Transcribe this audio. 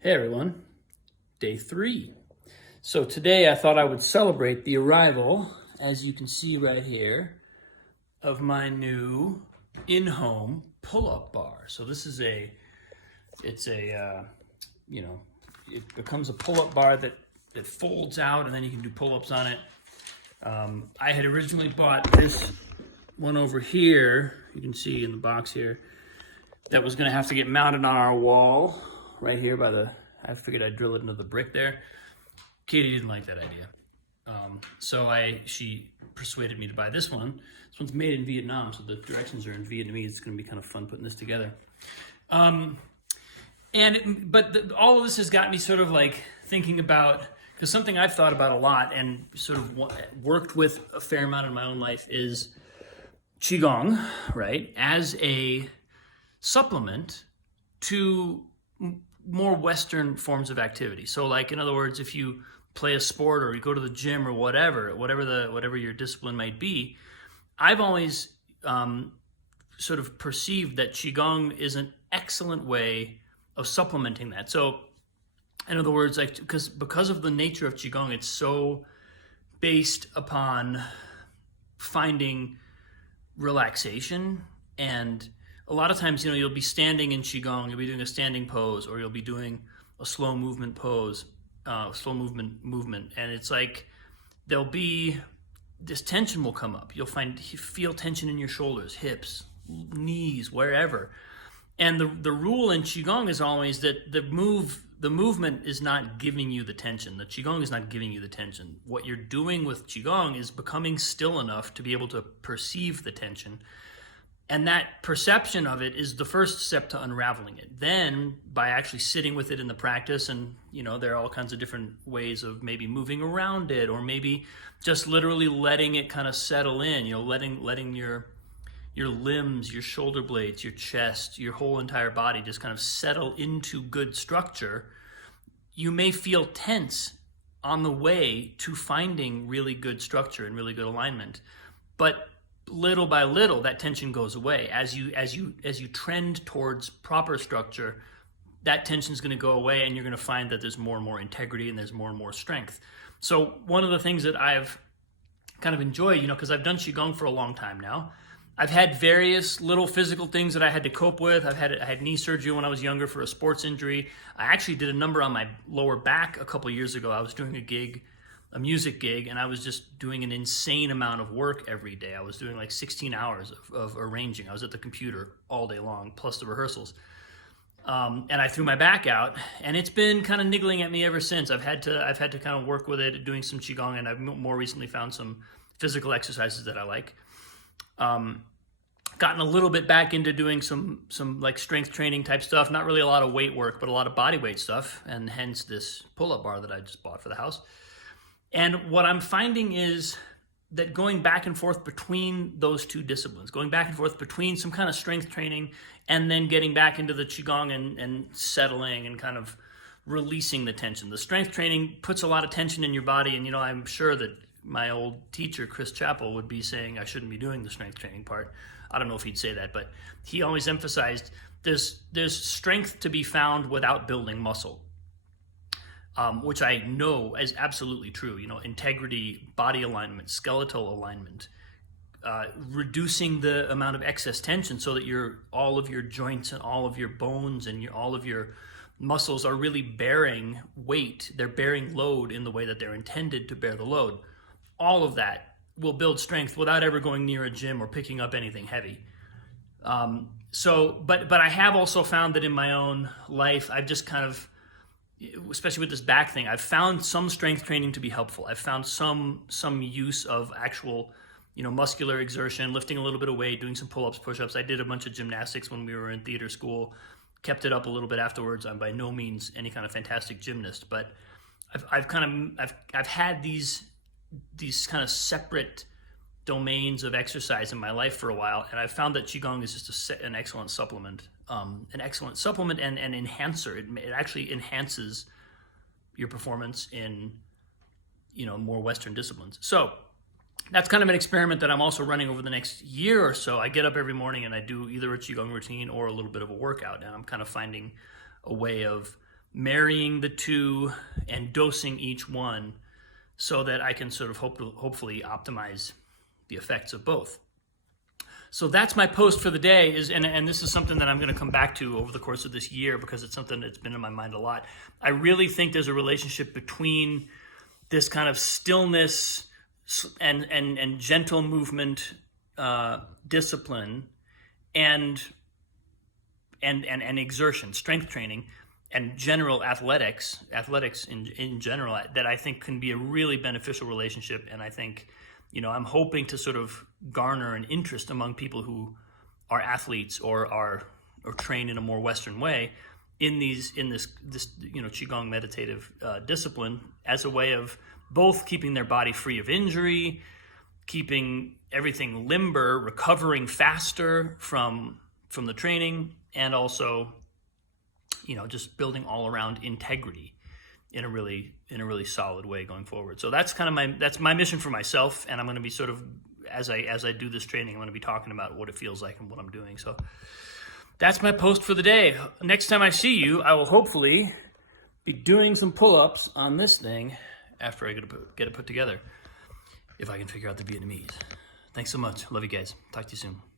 Hey everyone, day 3. So today I thought I would celebrate the arrival, as you can see right here, of my new in-home pull-up bar. So this is it becomes a pull-up bar that folds out and then you can do pull-ups on it. I had originally bought this one over here, you can see in the box here, that was gonna have to get mounted on our wall right here I figured I'd drill it into the brick there. Katie didn't like that idea. She persuaded me to buy this one. This one's made in Vietnam, so the directions are in Vietnamese. It's gonna be kind of fun putting this together. All of this has got me sort of like thinking about, because something I've thought about a lot and sort of worked with a fair amount in my own life is Qigong, right? As a supplement to more Western forms of activity. So like, in other words, if you play a sport or you go to the gym or whatever your discipline might be, I've always sort of perceived that Qigong is an excellent way of supplementing that. So in other words, like, because of the nature of Qigong, it's so based upon finding relaxation. And a lot of times, you'll be standing in Qigong, you'll be doing a standing pose, or you'll be doing a slow movement pose, movement. And it's like, there'll be, this tension will come up. You feel tension in your shoulders, hips, knees, wherever. And the rule in Qigong is always that the movement is not giving you the tension. The Qigong is not giving you the tension. What you're doing with Qigong is becoming still enough to be able to perceive the tension. And that perception of it is the first step to unraveling it. Then, by actually sitting with it in the practice, and there are all kinds of different ways of maybe moving around it, or maybe just literally letting it kind of settle in. Letting your limbs, your shoulder blades, your chest, your whole entire body just kind of settle into good structure. You may feel tense on the way to finding really good structure and really good alignment, but little by little, that tension goes away. As you trend towards proper structure, that tension is going to go away, and you're going to find that there's more and more integrity and there's more and more strength. So one of the things that I've kind of enjoyed, because I've done Qigong for a long time now, I've had various little physical things that I had to cope with. I had knee surgery when I was younger for a sports injury. I actually did a number on my lower back a couple years ago. I was doing a music gig, and I was just doing an insane amount of work every day. I was doing like 16 hours of arranging. I was at the computer all day long, plus the rehearsals. And I threw my back out, and it's been kind of niggling at me ever since. I've had to kind of work with it, doing some Qigong, and I've more recently found some physical exercises that I like. Gotten a little bit back into doing some like strength training type stuff, not really a lot of weight work, but a lot of body weight stuff, and hence this pull-up bar that I just bought for the house. And what I'm finding is that going back and forth between those two disciplines, going back and forth between some kind of strength training and then getting back into the Qigong and settling and kind of releasing the tension. The strength training puts a lot of tension in your body, and I'm sure that my old teacher, Chris Chappell, would be saying I shouldn't be doing the strength training part. I don't know if he'd say that, but he always emphasized there's strength to be found without building muscle, which I know is absolutely true. Integrity, body alignment, skeletal alignment, reducing the amount of excess tension so that all of your joints and all of your bones and all of your muscles are really bearing weight. They're bearing load in the way that they're intended to bear the load. All of that will build strength without ever going near a gym or picking up anything heavy. But I have also found that in my own life, I've just kind of, especially with this back thing, I've found some strength training to be helpful. I've found some use of actual, muscular exertion, lifting a little bit of weight, doing some pull-ups, push-ups. I did a bunch of gymnastics when we were in theater school, kept it up a little bit afterwards. I'm by no means any kind of fantastic gymnast, but I've had these kind of separate domains of exercise in my life for a while, and I've found that Qigong is just an excellent supplement, and enhancer. It actually enhances your performance in more Western disciplines. So that's kind of an experiment that I'm also running over the next year or so. I get up every morning and I do either a Qigong routine or a little bit of a workout, and I'm kind of finding a way of marrying the two and dosing each one so that I can sort of hopefully optimize the effects of both. So that's my post for the day, and this is something that I'm going to come back to over the course of this year because it's something that's been in my mind a lot. I really think there's a relationship between this kind of stillness and gentle movement discipline and exertion, strength training, and general athletics in general, that I think can be a really beneficial relationship. And I think, I'm hoping to sort of garner an interest among people who are athletes or train in a more Western way in this Qigong meditative discipline as a way of both keeping their body free of injury, keeping everything limber, recovering faster from the training, and also, just building all around integrity in a really solid way going forward. So that's kind of my mission for myself, and I'm going to be sort of, as I do this training, I'm going to be talking about what it feels like and what I'm doing. So that's my post for the day. Next time I see you, I will hopefully be doing some pull-ups on this thing after I get it put together, if I can figure out the Vietnamese. Thanks so much. Love you guys. Talk to you soon.